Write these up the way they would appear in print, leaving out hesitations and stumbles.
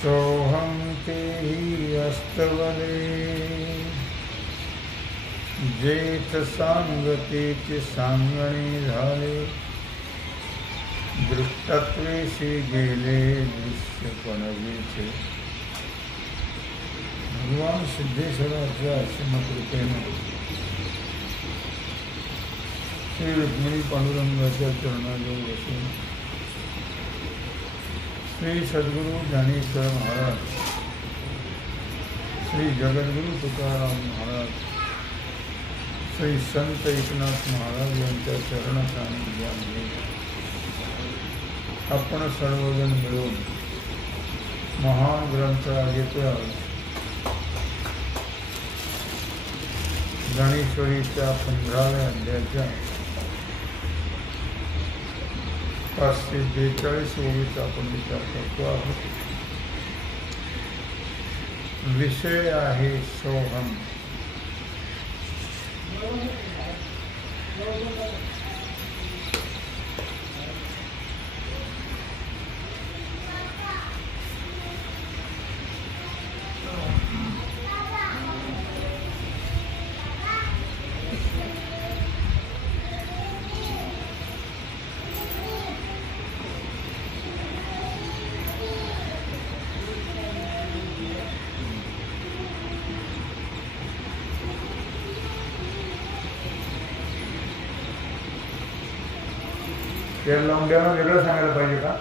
सोहम तेहि अस्तवले जेठ सांगतेच सांगणे झाले दृष्टत्वेशी गेले दृश्य पणवीचे. भगवान सिद्धेश्वराच्या कृपेने श्री रुक्मिणी पांडुरंगाच्या चरणाजवळ बसून श्री सद्गुरु ज्ञानेश्वर महाराज, श्री जगद्गुरु तुकाराम महाराज, श्री संत एकनाथ महाराज यांच्या चरण सानिध्यामध्ये आपण सर्वजण मिळून महान ग्रंथराजेच्या ज्ञानेश्वरीच्या 15व्या अध्यायाच्या 542 ओळीचा आपण विचार करतो आहोत. विषय आहे सोहम. त्या लोंढ्याला वेगळं सांगायला पाहिजे का?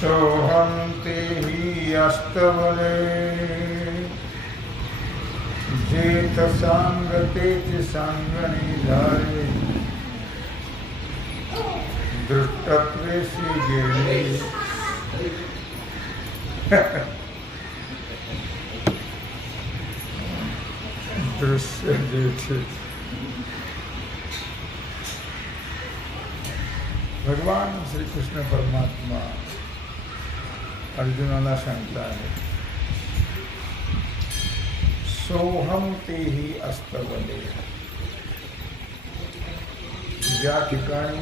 सोहम तेहि अस्तवले जेठ सांगतेच सांगणे झाले दृष्टत्वेशी गेले. दृश्य जेठे. भगवान श्री कृष्ण परमात्मा अर्जुनाला सांगता आहे सोहम तेहि अस्तवले. ज्या ठिकाणी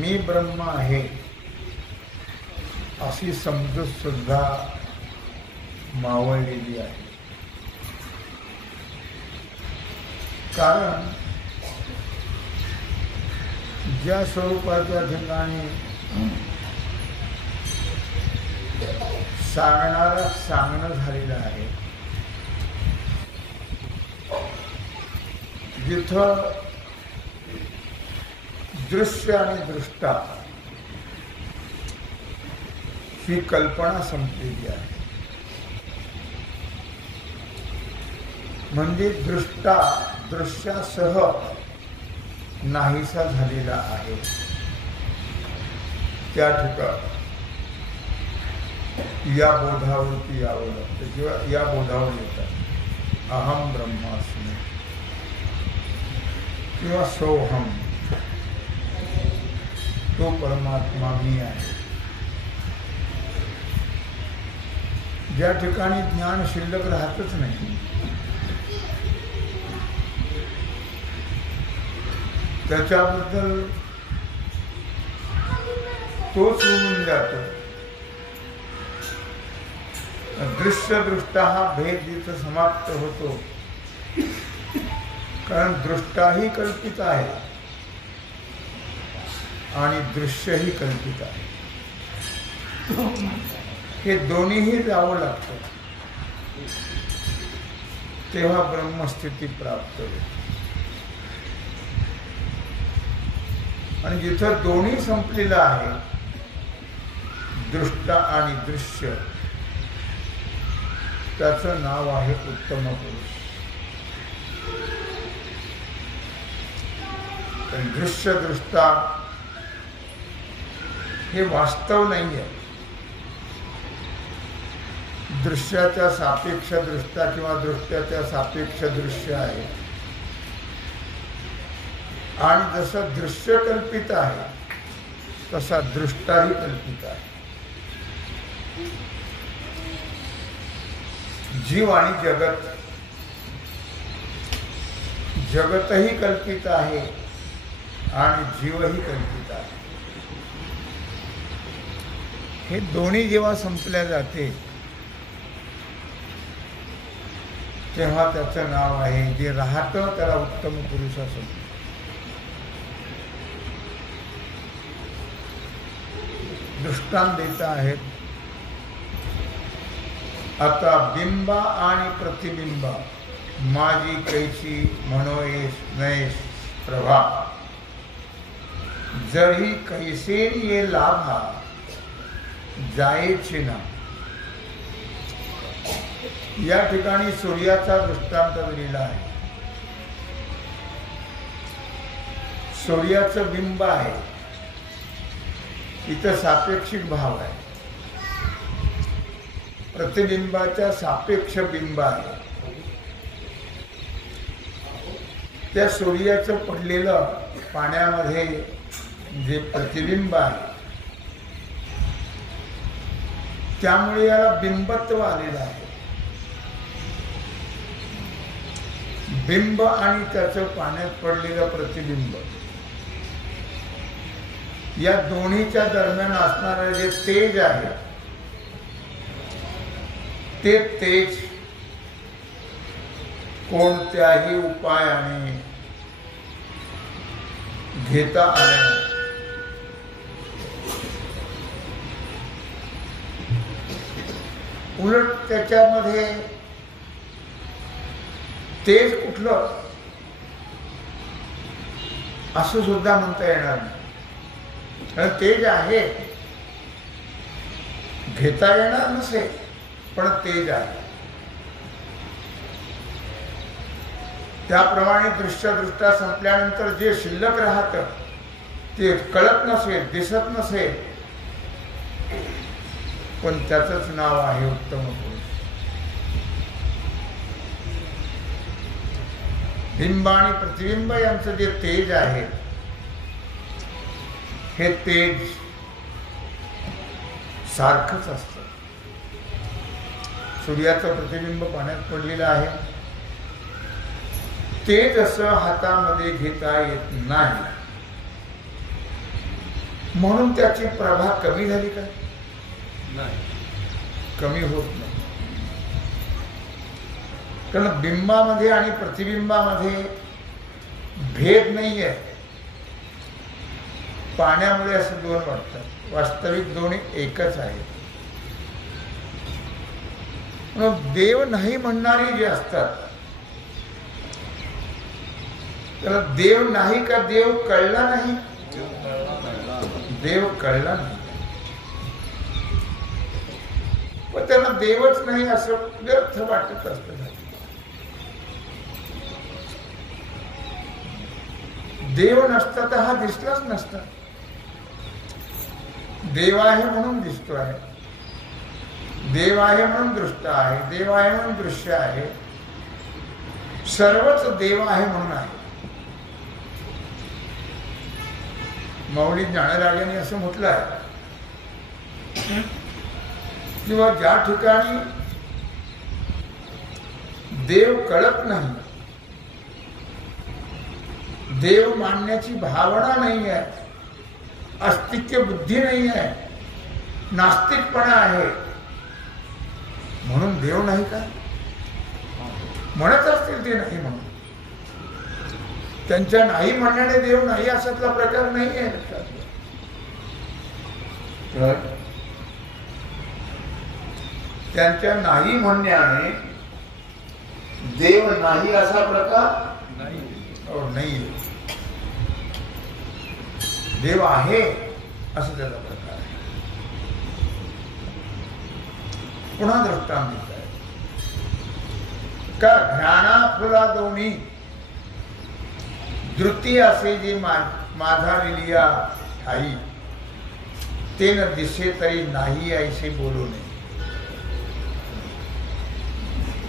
मी ब्रह्म आहे अशी समजूत सुद्धा मावळलेली आहे. कारण ज्या स्वरूपाच्या ठिकाणी सांगणारा सांगणं झालेलं आहे, जिथं दृश्य आणि दृष्टा ही कल्पना संपलेली आहे. म्हणजे दृष्टा दृश्यासह नाहीसा झालेला आहे. त्या ठिकाणी या बोधावरती यावं लागतं किंवा या बोधावर येतात अहम ब्रह्मास्मी किंवा सोहम, तो परमात्मा मी आहे. ज्या ठिकाणी ज्ञान शिल्लक राहतच नाही त्याच्याबद्दल तो सोडून जातो. दृश्य दृष्टा हा भेद जिथं समाप्त होतो, कारण दृष्टाही कल्पित आहे आणि दृश्यही कल्पित आहे. हे दोन्हीही जावं लागतं तेव्हा ब्रह्मस्थिती प्राप्त होते. आणि जिथं दोन्ही संपलेलं आहे, दृष्टा आणि दृश्य, त्याचं नाव आहे उत्तम पुरुष. पण दृश्य दृष्टा हे वास्तव नाही आहे. दृश्याच्या सापेक्ष दृष्टा किंवा दृष्ट्याच्या सापेक्ष दृश्य आहे. आणि जसं दृश्य कल्पित आहे तसा दृष्टाही कल्पित आहे. जीव आणि जगत, जगतही कल्पित आहे आणि जीवही कल्पित आहे. हे दोन्ही जेव्हा संपल्या जाते तेव्हा त्याचं नाव आहे, जे राहतं त्याला उत्तम पुरुष असं. दृष्टांत देत आहेत. आता बिंबा आणि प्रतिबिंबा माझी कैची मनोयेश नयेश प्रभा, जरी कैसे ये लाभा जायचे ना. या ठिकाणी सूर्याचा दृष्टांत दिलेला आहे. सूर्याचं बिंब आहे, इथं सापेक्षिक भाव आहे. प्रतिबिंबाच्या सापेक्ष बिंब आहे. त्या सूर्याचं पडलेलं पाण्यामध्ये जे प्रतिबिंब आहे त्यामुळे याला बिंबत्व आलेलं आहे. बिंब आणि त्याचं पाण्यात पडलेलं प्रतिबिंब या दोन्हीच्या दरम्यान असणारे जे तेज आहे ते तेज कोणत्याही उपायाने घेता आले. उलट त्याच्यामध्ये तेज कुठलं असं सुद्धा म्हणता येणार नाही. कारण तेज आहे, घेता येणार नसेल पण तेज आहे. त्याप्रमाणे दृश्यदृष्टा संपल्यानंतर जे शिल्लक राहतं ते कळत नसेल, दिसत नसेल, पण त्याचंच नाव आहे उत्तम पुरुष. बिंब आणि प्रतिबिंब यांचं जे तेज आहे हे तेज सारखंच असतं. सूर्याचं प्रतिबिंब पाण्यात पडलेलं आहे, तेज असं हातामध्ये घेता येत नाही म्हणून त्याची प्रभा कमी झाली का? नाही, कमी होत नाही. कारण बिंबामध्ये आणि प्रतिबिंबामध्ये भेद नाही आहे. पाण्यामुळे असं दोन वाटतात, वास्तविक दोन्ही एकच आहे. देव नाही म्हणणारी जे असतात त्याला देव नाही का देव कळला नाही, देव कळला नाही, पण त्यांना देवच नाही असं व्यर्थ वाटत असतं. देव नसता तर हा दिसलाच नसता. देव आहे म्हणून दिसतो आहे, देव आहे म्हणून दृष्ट आहे, देव आहे म्हणून दृश्य आहे, सर्वच देव आहे म्हणून आहे. माऊली ज्ञानराजांनी असं म्हटलं आहे किंवा ज्या ठिकाणी देव कळत नाही, देव मानण्याची भावना नाही आहे, अस्तित्व बुद्धी नाही आहे, नास्तिकपणा आहे, म्हणून देव नाही का म्हणत असतील ते नाही म्हणून. त्यांच्या नाही म्हणण्याने देव नाही असातला प्रकार नाही आहे. त्यांच्या नाही म्हणण्याने देव नाही असा प्रकार नाही. देव आहे असं त्याचा प्रकार आहे. पुन्हा दृष्टांत देत आहे का ज्ञाना फुला दोन्ही, धृती असे जे माझा लिलिया ठाई ते न दिसे तरी नाही ऐसे बोलू नये.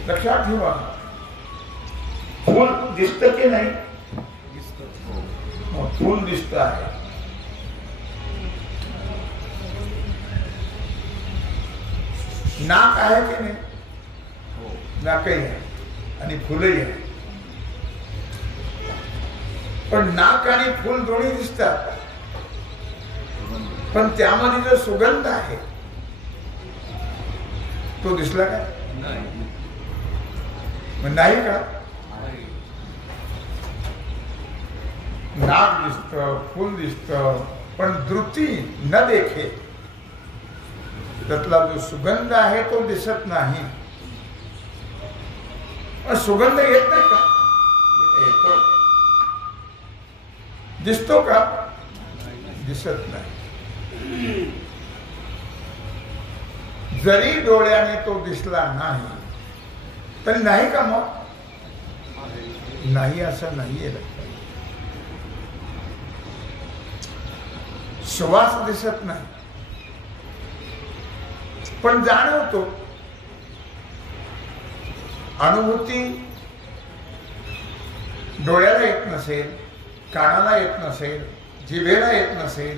लक्षात ठेवा. फूल दिसतं की नाही? फूल दिसत आहे. नाक आहे की नाही? नाकही आहे आणि फुलही आहे. पण नाक आणि फुल दोन्ही दिसतात, पण त्यामध्ये जो सुगंध आहे तो दिसला का? नाही का? नाक दिसतं, फुल दिसतं, पण धृती न देखे त्यातला जो सुगंध आहे तो दिसत नाही. सुगंध येत नाही का? येतो. दिसतो का? दिसत नाही. जरी डोळ्याने तो दिसला नाही तर नाही का? मग नाही असं नाहीये. श्वास दिसत नाही पण जाणवतो. अनुभूती डोळ्याला येत नसेल, कानाला येत नसेल, जिभेला येत नसेल,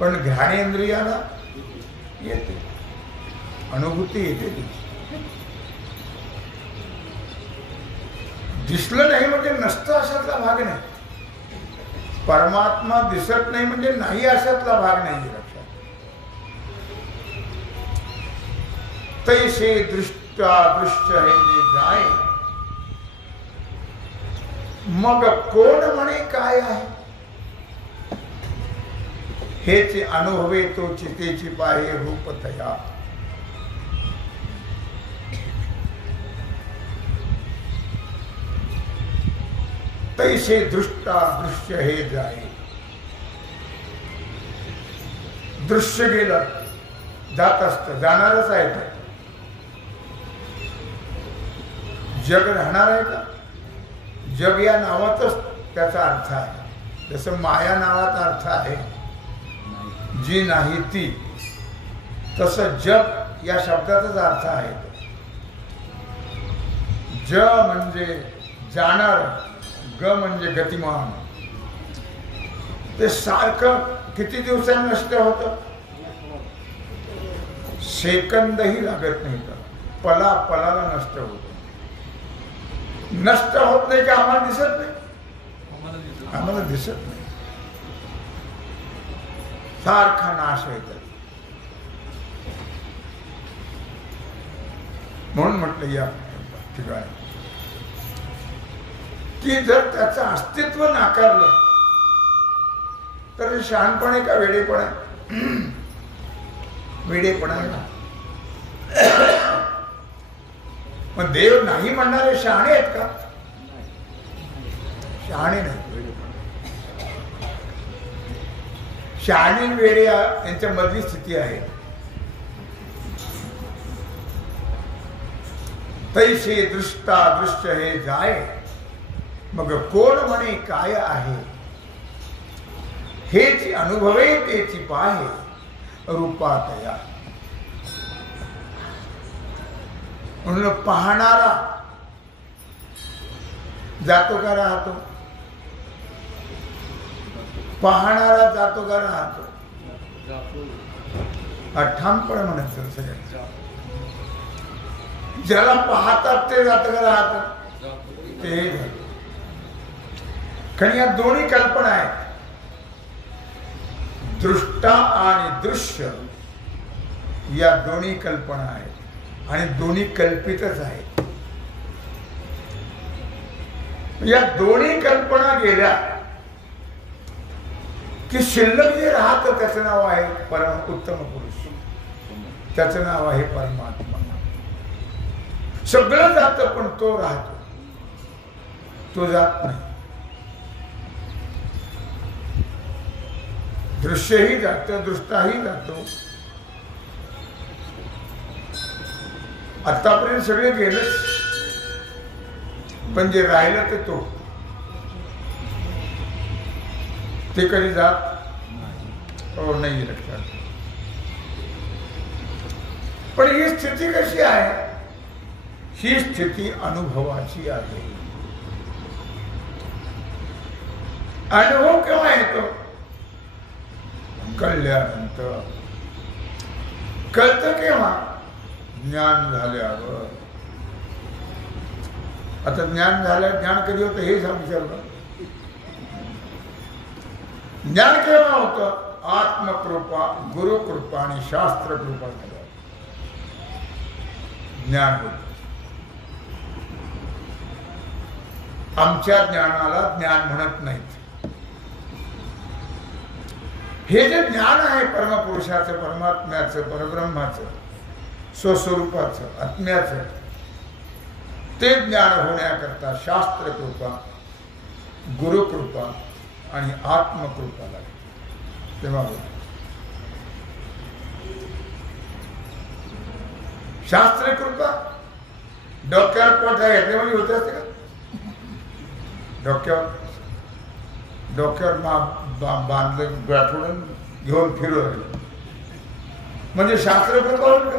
पण घ्राणेंद्रियाला येते. अनुभूती येते. दिसलं नाही म्हणजे नसतं अशातला भाग नाही. परमात्मा दिसत नाही म्हणजे नाही अशातला भाग नाही. लक्षात. तैसे दृष्ट्या दृश्य हे जे जाय मग कोण म्हणे काय आहे. हेचे अनुभवे तो चितेची पाहे रूप थया. तैसे दृष्टा दृश्य हे जाय. दृश्य गेलं जात असतं, जाणारच आहे. तर जग राहणार आहे का? जग या नावातच त्याचा अर्थ आहे. जसं माया नावाचा अर्थ आहे जी नाही ती, तसं जग या शब्दाचाच अर्थ आहे. ज म्हणजे जाणार, ग म्हणजे गतिमान. ते सारखं किती दिवसांनी नष्ट होतं? सेकंदही लागत नाही. का पला पलाला नष्ट होतं. नष्ट होत नाही का? आम्हाला दिसत नाही. आम्हाला दिसत नाही. सारखा नाश होत. म्हणून म्हटलं या ठिकाणी की जर त्याचं अस्तित्व नाकारलं तर शहाणपणे का वेडेपण आहे? वेडेपण आहे ना. मग देव नाही म्हणणारे शहाणे आहेत का? शहाणे नाही. शहाणे वेडे यांच्या मधली स्थिती आहे. तैसे दृष्टा दृश्य हे जाय मग कोण म्हणे काय आहे. हेची अनुभवे तेची पाहे रूपातया. म्हणून पाहणारा जातो का राहतो? पाहणारा जातो का राहतो? ठामपणे म्हणायचं सगळ्यांचं. ज्याला पाहतात ते जातं का राहतं? ते जातं. कारण या दोन्ही कल्पना आहेत. दृष्टा आणि दृश्य या दोन्ही कल्पना आहेत आणि दोन्ही कल्पितच आहेत. या दोन्ही कल्पना गेल्या की शिल्लक जे राहतं त्याचं नाव आहे परम उत्तम पुरुष. त्याचं नाव आहे परमात्मा. सगळं जातं पण तो राहतो. तो जात नाही. दृश्यही जातं, दृष्टाही जातो. आतापर्यंत सगळे गेलेच, पण जे राहिलं ते तो. ते कधी जात हो नाही लक्षात. पण ही स्थिती कशी आहे? ही स्थिती अनुभवाची आहे. अनुभव केव्हा येतो? कळल्यानंतर. कळतं केव्हा? ज्ञान झाल्यावर. आता ज्ञान झालं, ज्ञान कधी होतं हे सांग विचारलं. ज्ञान केव्हा होतं? आत्मकृपा, गुरुकृपा आणि शास्त्रकृपा झाल्यावर ज्ञान होतं. आमच्या ज्ञानाला ज्ञान म्हणत नाहीत. हे जे ज्ञान आहे परमपुरुषाचं, परमात्म्याचं, परब्रह्माचं, स्वस्वरूपाचं, आत्म्याचं, ते ज्ञान होण्याकरता शास्त्रकृपा, गुरुकृपा आणि आत्मकृपा लागते. तेव्हा शास्त्रकृपा डोक्यावर पोटा घेतल्यामुळे होते असते का? डोक्यावर बांधलं गाठोडून घेऊन फिरवलं म्हणजे शास्त्रकृपा होईल का?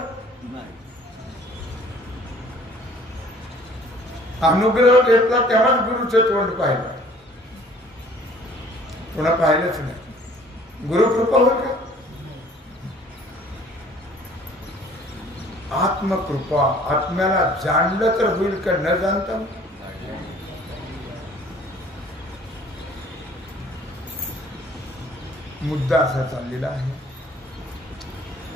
अनुग्रह घेतला तेव्हाच गुरुचं तोंड पाहिलं, पुन्हा पाहिलंच नाही. गुरुकृपा होईल का? आत्मकृपा, आत्म्याला जाणलं तर होईल का न जाणता? मुद्दा असा चाललेला आहे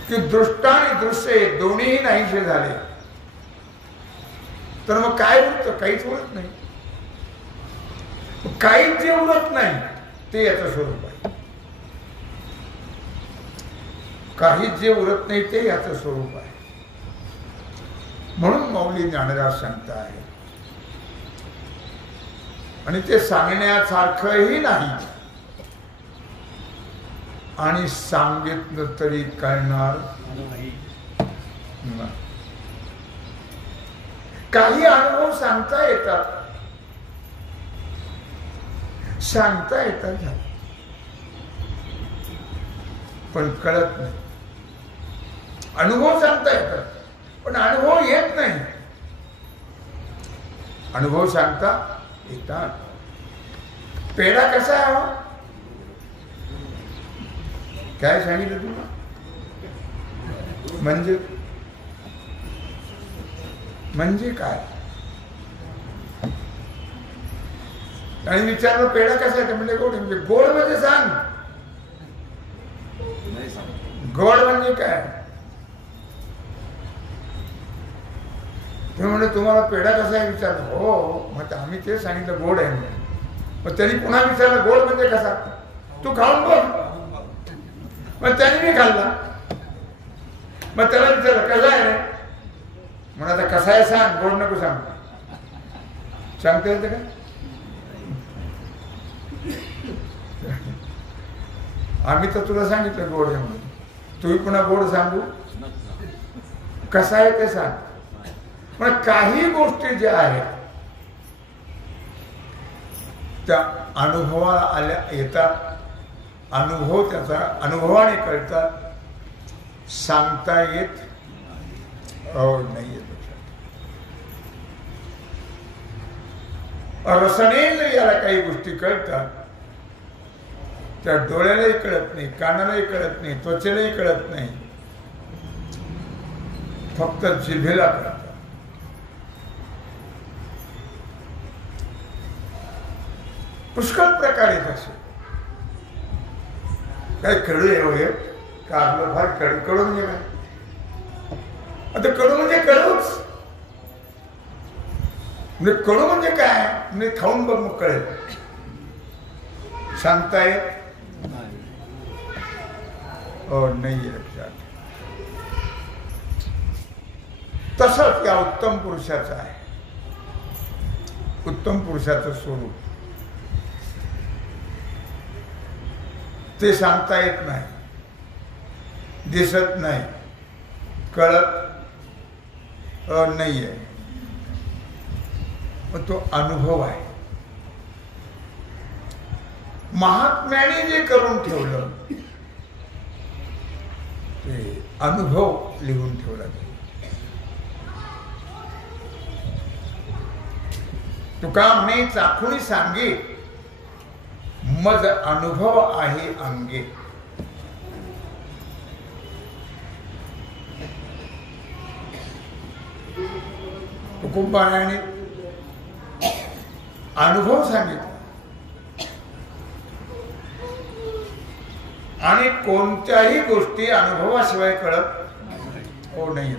की दृष्ट आणि दृश्य दोन्ही नाहीसे झाले तर मग काय उरतं? काहीच उरत नाही. काहीच जे उरत नाही ते याचं स्वरूप आहे. काहीच जे उरत नाही ते याचं स्वरूप आहे. म्हणून माऊली ज्ञानराज सांगता आहे आणि ते सांगण्यासारखंही नाही आणि सांगितलं तरी कळणार नाही. काही अनुभव सांगता येतात, पण कळत नाही. अनुभव सांगता येतात पण अनुभव येत नाही. अनुभव सांगता येतात. पेढा कसा आहे? काय सांगितलं तुला? म्हणजे काय? आणि विचारलं पेढा कसा आहे? म्हणजे गोड. म्हणजे गोड म्हणजे सांग. गोड म्हणजे काय? तुम्ही म्हणजे तुम्हाला पेढा कसा आहे विचारलं. हो, मग आम्ही ते सांगितलं गोड आहे. मग त्यांनी पुन्हा विचारलं गोड म्हणजे कसा? तू खाऊन बघ. मग त्याने मी खाल्ला. मग त्याला विचारलं कसा आहे? म्हणून आता कसा आहे सांग, गोड नको सांग. सांगता येतं का? आम्ही तर तुला सांगितलं गोड आहे म्हणून, तुम्ही पुन्हा गोड सांगू? कसा आहे ते सांग. पण काही गोष्टी ज्या आहेत त्या अनुभवाला आल्या येतात. अनुभव त्याचा अनुभवाने कळतात. सांगता येत नाही येत. रसनेने याला काही गोष्टी कळतात. त्या डोळ्यालाही कळत नाही, कानालाही कळत नाही, त्वचेलाही कळत नाही, फक्त जिभेला कळतात. पुष्कळ प्रकारे तसे काय कडू आहे का? आपलं फार कडू म्हणजे काय? आता कडू म्हणजे कडूच. म्हणजे कडू म्हणजे काय? म्हणजे खाऊन बघ मग कळेल. सांगता येत नाही लक्षात. तसंच या उत्तम पुरुषाचं आहे. उत्तम पुरुषाचं स्वरूप ते सांगता येत नाही, दिसत नाही, कळत नाहीये. मग तो अनुभव आहे. महात्म्याने जे करून ठेवलं ते अनुभव लिहून ठेवला. तुका म्हणे चाखुणी सांगे मज अनुभव आहे अंगे. तुकोबाने अनुभव सांगितला आणि कोणत्याही गोष्टी अनुभवाशिवाय कळत हो नाही.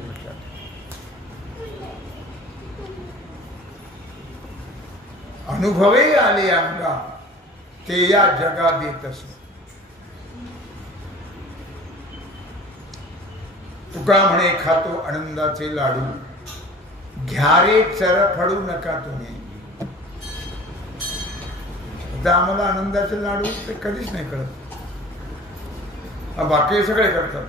अनुभवे आले अंगा ते या जगा देत असो. तुका म्हणे खातो आनंदाचे लाडू घ्यारे चरफडू नका तुम्ही. आम्हाला आनंदाचे लाडू ते कधीच नाही कळत. बाकी सगळे करतात.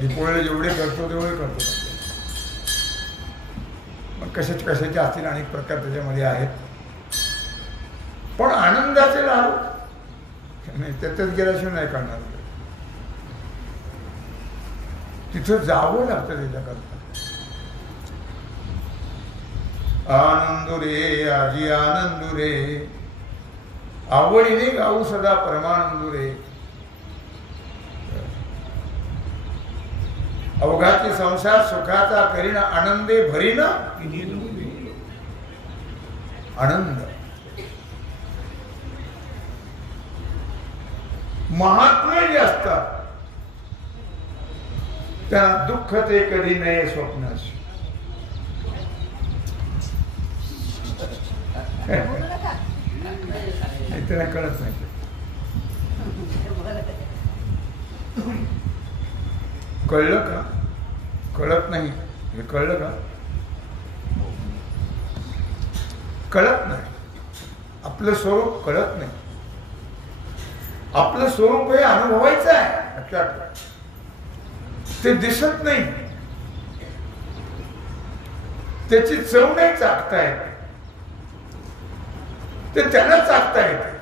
दीपोळीला जेवढे करतो तेवढे करतो. मग कशाचे कशाचे असतील अनेक प्रकार त्याच्यामध्ये आहेत. पण आनंदाचे लाडू नाही, त्याच्यात गेल्याशिवाय नाही करणार. तिथं जावं लागतं त्याच्याकरता. आनंद रे आजी आनंद रे आवडीने गाऊ सदा परमानंद रे. अवघाती संसार सुखाचा करीन आनंदे भरीन आनंद. महात्मे जे असतात त्यांना दुःख ते कधी नाही स्वप्नाशी. त्यांना कळत नाही. कळलं का? कळत नाही. हे कळलं का? कळत नाही. आपलं स्वरूप कळत नाही. आपलं स्वरूप हे अनुभवायचं आहे. लक्षात ठेवा. ते दिसत नाही. त्याची चव नाही चाखता येत. ते त्यांना चाखता येते.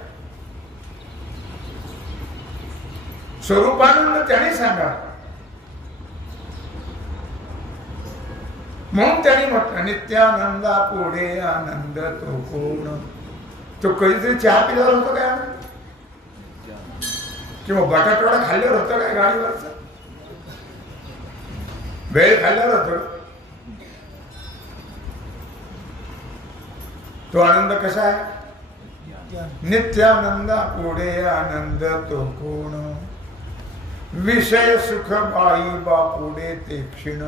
स्वरूपानंद त्याने सांगा. म्हणून त्यांनी म्हटलं नित्यानंदा पुढे आनंद तो कोण. तो कधीतरी चहा पिल्यावर होतो काय किंवा बटाटवडा खाल्ल्यावर होतं काय गाडीवरचा वेळ खाल्ल्यावर होतो. तो आनंद कसा आहे? नित्यानंदा पुढे आनंद तो कोण. विषय सुख बाई बापुडे ते क्षीण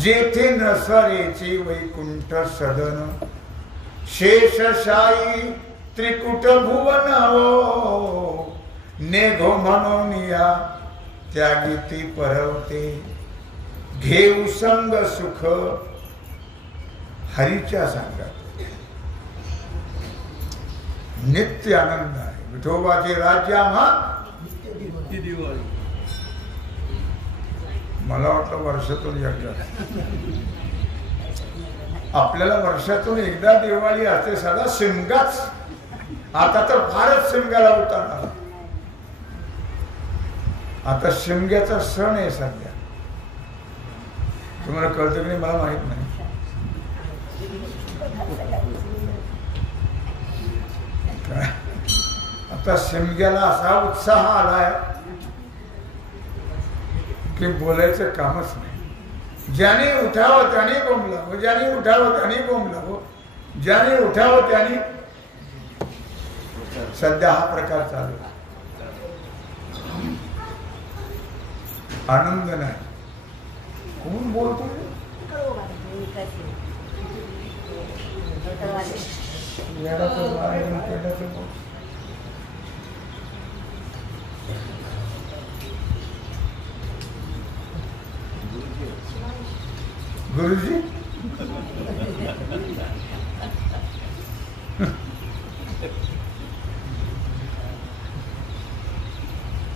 जेथे नसरेचे वैकुंठ सदन. शेषशाही त्रिकुट भुवन हो नेघो म्हणून या त्यागीती परवते. घेऊ संग सुख हरीच्या संगात. नित्य आनंद आहे. विठोबाचे राज्य आम्हा दिवाळी. मला वाटतं वर्षातून एकदा. आपल्याला वर्षातून एकदा दिवाळी असते. सदा शिमगाच. आता तर फारच शिमग्याला उतरणार. आता शिमग्याचा सण आहे सध्या. तुम्हाला कळतं की नाही मला माहित नाही. आता शिमग्याला असा उत्साह आलाय की बोलायचं कामच नाही. ज्याने उठावं त्याने बोंबलावं. ज्याने उठावं त्याने बोंबलावं. ज्याने उठावं त्याने. सध्या हा प्रकार चालू. आनंद नाही. कोण बोलतो? गुरुजी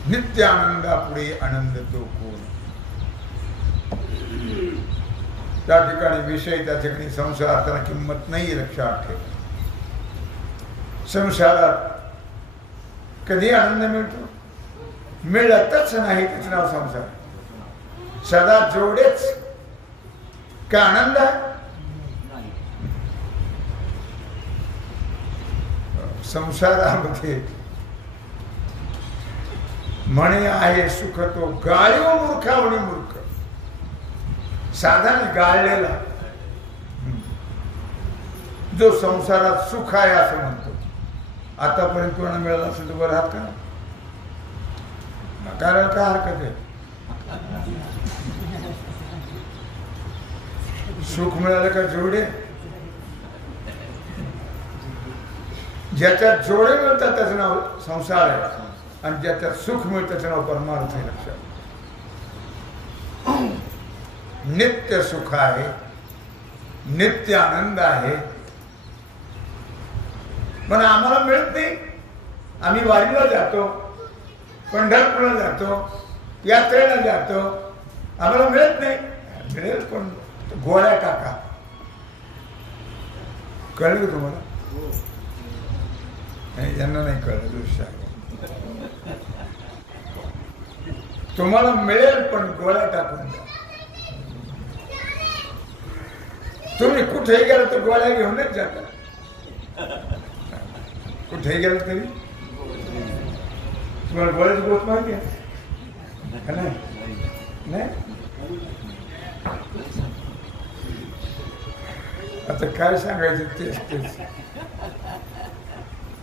नित्यानंदा पुढे आनंद तो कोण. त्या ठिकाणी विषय, त्या ठिकाणी संसार, त्यांना किंमत नाही. लक्षात ठेव. संसारात कधी आनंद मिळतो? मिळतच नाही. त्याचं नाव संसार. सदा जोडेच का आनंद आहे? संसारामध्ये म्हणे आहे सुख तो गाळीव मूर्खावणी मूर्ख. साधारण गाळलेला जो संसारात सुख आहे असं म्हणतो. आतापर्यंत कोणाला मिळालं असेल तर बरं आहात का? कारण काय हरकत आहे? सुख मिळालं का जोडे? ज्याच्यात जोडे मिळतात त्याचं नाव संसार आहे, आणि ज्याच्यात सुख मिळतं त्याचं नाव परमार्थ आहे. लक्षात. नित्य सुख आहे, नित्य आनंद आहे, पण आम्हाला मिळत नाही. आम्ही वारीला जातो, पंढरपूरला जातो, यात्रेला जातो, आम्हाला मिळत नाही. मिळेल पण गोळ्या टाका. कळलं का तुम्हाला? नाही, यांना नाही कळलं. दृश्य तुम्हाला मिळेल पण गोळ्या टाकून द्या. तुम्ही कुठेही गेला तर गोळ्या घेऊनच जाता. कुठेही गेला तरी तुम्हाला गोळ्याची गोष्ट माहिती आहे नाही? आता काय सांगायचं?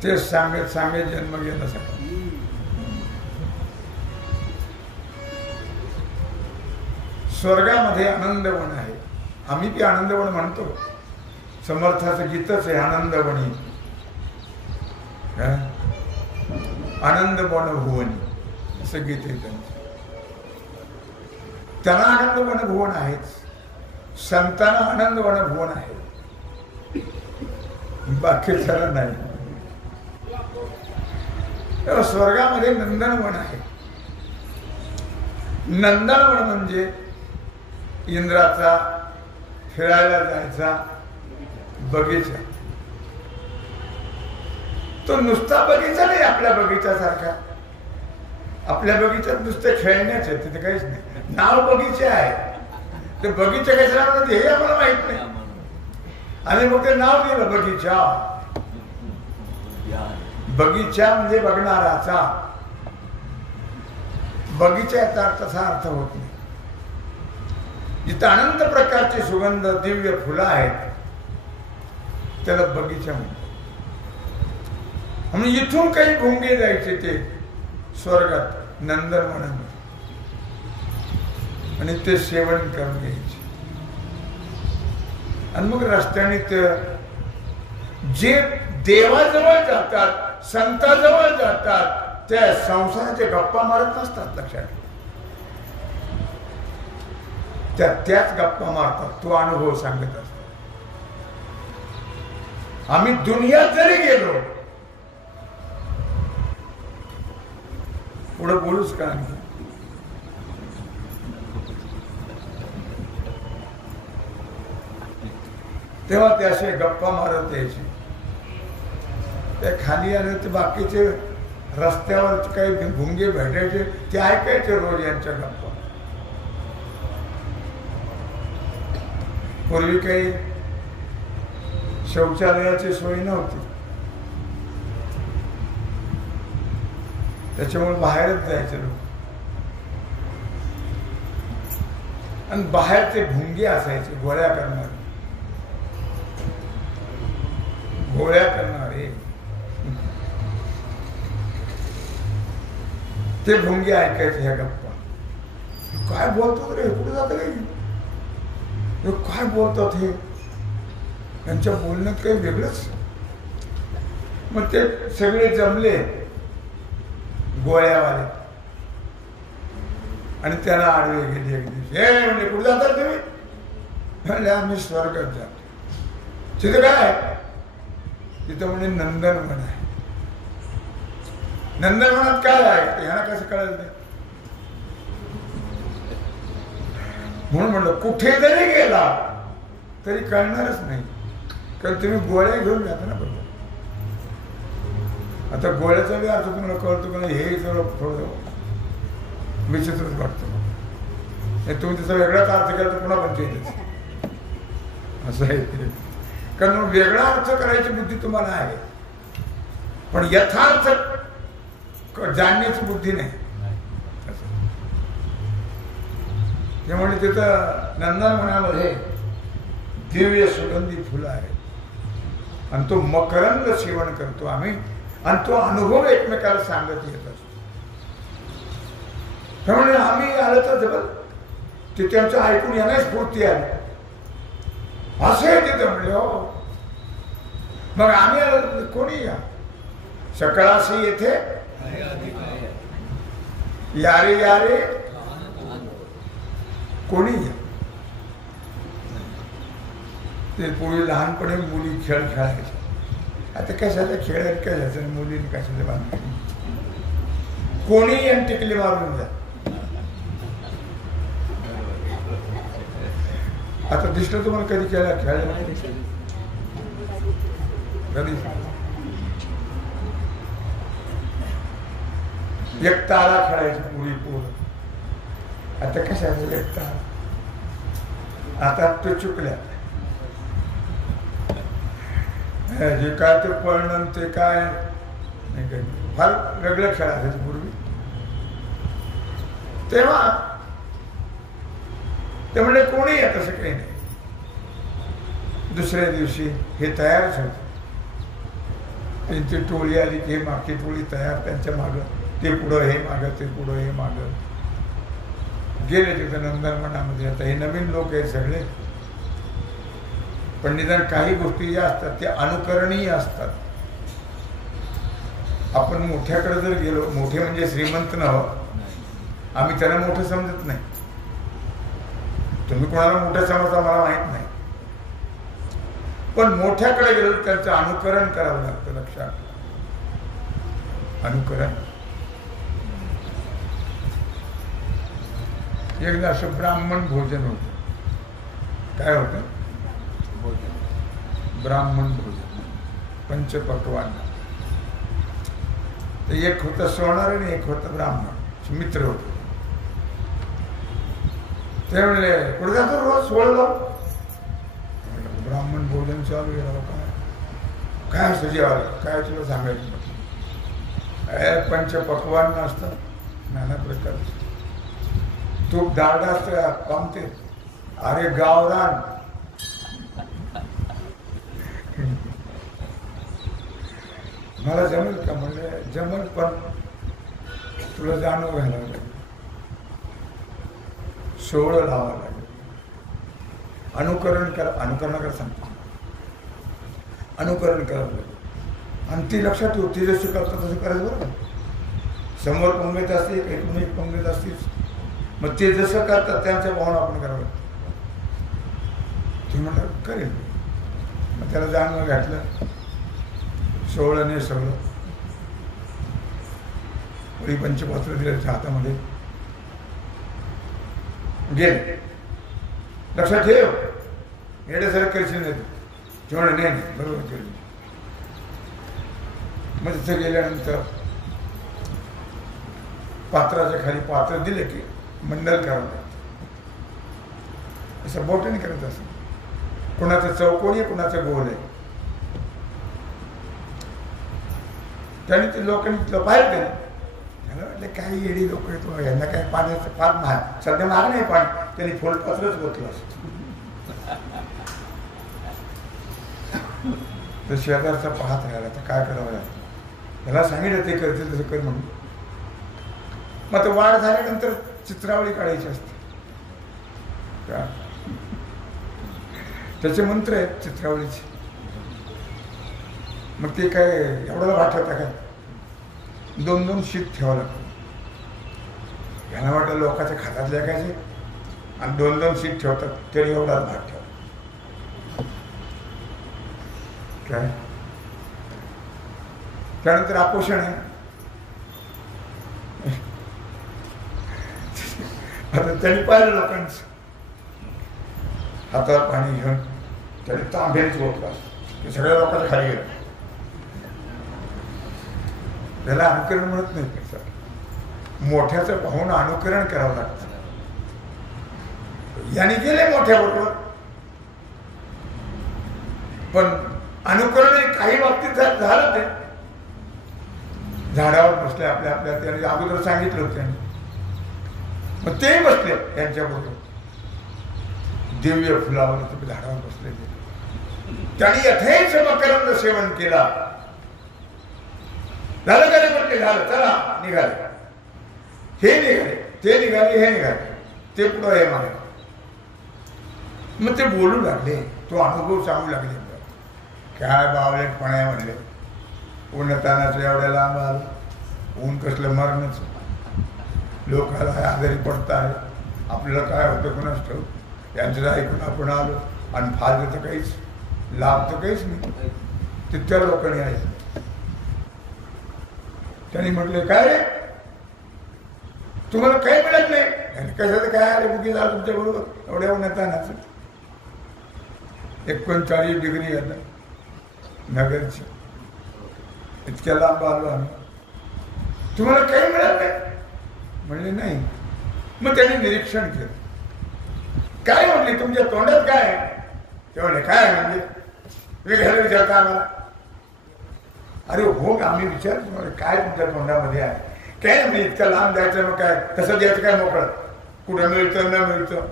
तेच सांगत जन्म गेला सगळं. स्वर्गामध्ये आनंदवन आहे. आम्ही ती आनंदवन म्हणतो. समर्थाचं गीतच आहे आनंदवणी. आनंदवन भुवनी असं गीत आहे त्यांचं. त्यांना आनंदवन भुवन आहेच. संतांना आनंदवन भुवन आहे, बाकी त्याला नाही. स्वर्गामध्ये नंदनवन आहे. नंदनवन म्हणजे इंद्राचा फिरायला जायचा बगीचा. तो नुसता बगीचा नाही आपल्या बगीच्यासारखा. आपल्या बगीच्यात नुसते खेळण्याच आहे, तिथे काहीच नाही. नाव बगीचे आहे, ते बगीचे कशाला म्हणतात हे आम्हाला माहित नाही. आणि मग ते नाव दिलं बगीचा. बगीचा म्हणजे बघणाराचा. बगीचा तसा अर्थ होत नाही. जिथं अनंत प्रकारचे सुगंध दिव्य फुलं आहेत त्याला बगीचा म्हणतात. म्हणून इथून काही भुंगे जायचे ते स्वर्गात नंदनवनामध्ये, आणि ते सेवन करून घ्यायचे. आणि मग रस्त्याने ते जे देवाजवळ जातात, संताजवळ जातात, त्या संसाराचे गप्पा मारत नसतात. लक्षात. त्याच गप्पा मारतात. तो अनुभव सांगत असतो. आम्ही दुनियात जरी गेलो, पुढे बोलूच का? तेव्हा ते असे गप्पा मारत यायचे. ते खाली आले तर बाकीचे रस्त्यावर काही भुंगे भेटायचे, ते ऐकायचे रोज यांच्या गप्पा. पूर्वी काही शौचालयाची सोय नव्हती, त्याच्यामुळे बाहेरच जायचे लोक. आणि बाहेर ते भुंगे असायचे, गोळ्या करणारे. ते भुंगे ऐकायचे ह्या गप्पा. काय बोलतात रे, कुठे जात काय बोलतात हे? त्यांच्या बोलण्यात काही वेगळंच. मग ते सगळे जमले गोळ्यावाले, आणि त्याला आडवे गेले एक दिवशी. हे म्हणजे कुठे जातात तुम्ही? म्हणजे आम्ही स्वर्गात जातो. तिथे काय? तिथं म्हणजे नंदनवन आहे. नंदनवनात काय आहे ह्याला कसं कळलं ते? म्हणून म्हणलं कुठे जरी गेला तरी कळणारच नाही, कारण तुम्ही गोळ्या घेऊन जाता ना बरोबर. आता गोळ्याचा बी अर्थ तुम्हाला कळतो का नाही हे सगळं थोडं विचित्रच वाटतं. तुम्ही त्याचा वेगळाच अर्थ केला तर पुन्हा पंचायतच असं आहे ते. कारण वेगळा अर्थ करायची बुद्धी तुम्हाला आहे, पण यथार्थ जाणण्याची बुद्धी नाही. त्यामुळे तिथं नंदनवनामध्ये दिव्य सुगंधी फुलं आहेत आणि तो मकरंद सेवन करतो आम्ही आणि तो अनुभव एकमेकाला सांगत येत असतो. त्यामुळे आम्ही आलं तर जवळ ते त्यांचं ऐकून येण्यास स्फूर्ती आली असं आहे तिथं म्हणले. हो मग आम्ही आलो कोणी या सकळाशी येथे यारे यारे कोणी या. ते पूर्वी लहानपणी मुली खेळ खेळायचे. आता कशाचा खेळ आहेत कशाचं मुलीने कशाचं बांधले कोणी आणि टिकली मारून जा. आता दिसलं तुम्हाला कधी केला खेळ कधी एक तारा खेळायची मुली पोर. आता कशाचं एक तारा आता तो चुकल्या जे काय ते पळणं ते काय फार वेगळं खेळ असायचं पूर्वी. तेव्हा ते म्हणजे कोणी येत असं काही नाही. दुसऱ्या दिवशी हे तयारच होते. त्यांची टोळी आली की हे मागची टोळी तयार त्यांच्या मागं ते पुढं हे मागं ते पुढं हे मागं गेले तिथं नंदनवनामध्ये. आता हे नवीन लोक आहेत सगळे, पण निदान काही गोष्टी ज्या असतात त्या अनुकरणीय असतात. आपण मोठ्याकडे जर गेलो, मोठे म्हणजे श्रीमंत नव्हतं, आम्ही त्यांना मोठं समजत नाही. तुम्ही कोणाला मोठं समजता मला माहित नाही, पण मोठ्याकडे गेलो त्यांचं अनुकरण करावं लागतं. लक्षात अनुकरण. एकदा असं ब्राह्मण भोजन होतं. काय होतं? ब्राह्मण भोजन पंचपक्वान्न. एक होतं सोनार आणि एक होतं ब्राह्मण मित्र होते. ते म्हणले कुठे जातो रोज सोळला. ब्राह्मण भोजन चालू आहे. काय असतं जेवायला काय तुला सांगायचं म्हटलं. पंचपक्वान्न असतं नाना प्रकारचं. तूप डाळ असतं पामते. अरे गावरान मला जमेल का म्हणले जमेल, पण तुला जाणव घालावं लागेल, सोहळं लावावं लागेल, अनुकरण करा. अनुकरण करा सांगतो, अनुकरण करावं लागेल. आणि ती लक्षात ठेव, ती जशी करतात तसं करायचं बरोबर. समोर पंगत असते एक पंगत असतेच, मग ते जसं करतात त्यांच्या भावना आपण करावं. ते म्हणतात करेल. मग त्याला जाणवं घातलं, सोहळ्याने सगळं वळी पंचपात्र दिल्याच्या हातामध्ये गेले. लक्षात ठेव येण्यासारखं करशील नाही तू. जेवढं नाही बरोबर केलं. मग तिथे गेल्यानंतर पात्राच्या खाली पात्र दिले की मंडल करावं लागतं. असं बोटाने करत असं. कुणाचं चौकोनी आहे कुणाचं गोल आहे. त्याने ते लोकांनी तिथलं बाहेर केलं. त्याला वाटलं काही येडी लोक येतो यांना काय पाण्याचं फार महाग सध्या महाग नाही पाणी. त्यांनी फुलपात्रच ओतलं असं. तर शेजारचा पाहत राहिला तर काय करावं लागतं. त्याला सांगितलं ते करतील तसं कर म्हणून. मग ते वाढ झाल्यानंतर चित्रावळी काढायची असते का. त्याचे मंत्र आहेत चित्रावळीचे. मग ते काय एवढं वाटतं काय 2-2 शीट ठेवावं लागतं. यांना वाटतं लोकांच्या खात्यात लेखायचे आणि 2-2 शीट ठेवतात तरी एवढाच भाग ठेवा. काय त्यानंतर आपोषण आहे. आता त्यांनी पाहिलं लोकांचं हातात पाणी घेऊन त्याने तांब्यानेच ओतलं. ते सगळ्या लोकांच्या खाली गेलं. त्याला अनुकरण म्हणत नाही. मोठ्याचं पाहून अनुकरण करावं लागतं. याने गेले मोठ्या बरोबर, पण अनुकरण काही बाबतीत झालं. ते झाडावर बसले आपल्या आपल्या, त्याने अगोदर सांगितलं होतं त्यांनी, मग तेही बसले त्यांच्याबरोबर दिव्य फुलावर झाडावर बसले. त्यांनी यथेच मकरंद सेवन केला. झालं काय म्हटले, झालं चला निघाले. हे निघाले, ते निघाले, हे निघाले, ते पुढं हे मागे. मग ते बोलू लागले, तो अनुभव सांगू लागले. काय बावलेटपणा म्हणले, उन्हातानाचं एवढ्या लांब आलं, ऊन कसलं मरणच, लोकाला आजारी पडताय, आपल्याला काय होतं कोणाच ठेव. यांचं ऐकून आपण आलो आणि फायदा तर काहीच, लाभ तर काहीच नाही. तितक्या लोकांनी आहे. त्यांनी म्हटले काय रे, तुम्हाला काही मिळत नाही, कशाचं काय आले बुकी झालं तुमच्या बरोबर एवढ्या उन्हातानाचं. 39 डिग्री आता नगरची, इतक्या लांब आलो आम्ही, तुम्हाला काही मिळत नाही म्हणले नाही. मग त्यांनी निरीक्षण केलं. काय म्हटले, तुमच्या तोंडात काय आहे? ते म्हणले काय म्हणजे वेगळ्याला विचारता आम्हाला. अरे हो, आम्ही विचार तुम्हाला काय तुमच्या तोंडामध्ये आहे. काय म्हणजे इतकं लांब जायचं, मग काय कसं द्यायचं, काय मोकळं कुठं मिळतं न मिळतं.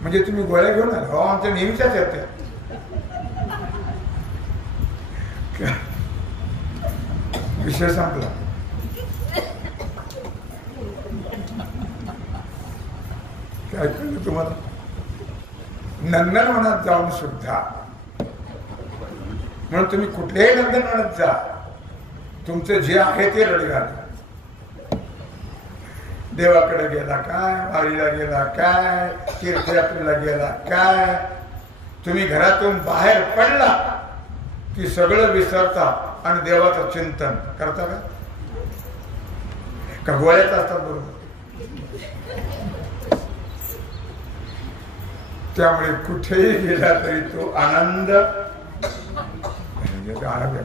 म्हणजे तुम्ही गोळ्या घेऊन आला? हो, आमच्या नेहमीच्याच येत्या. विषय संपला. काय कळलं तुम्हाला? नंदनवनात जाऊन सुद्धा, म्हणून तुम्ही कुठल्याही नंदनवनात जा, तुमचं जे आहे ते रडगाल. देवाकडे गेला काय, वारीला गेला काय, तीर्थयात्रेला गेला काय, तुम्ही घरातून बाहेर पडला की सगळं विसरता आणि देवाचं चिंतन करता का गोळ्याच असतात बरोबर. त्यामुळे कुठेही गेला तरी तो आनंद,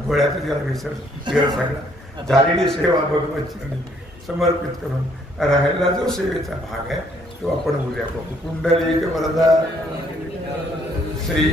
गोळ्यातच गेला विसर सगळा. झालेली सेवा भगवत समर्पित करून राहिला जो सेवेचा भाग आहे तो आपण उद्या बघू. कुंडली वरदा श्री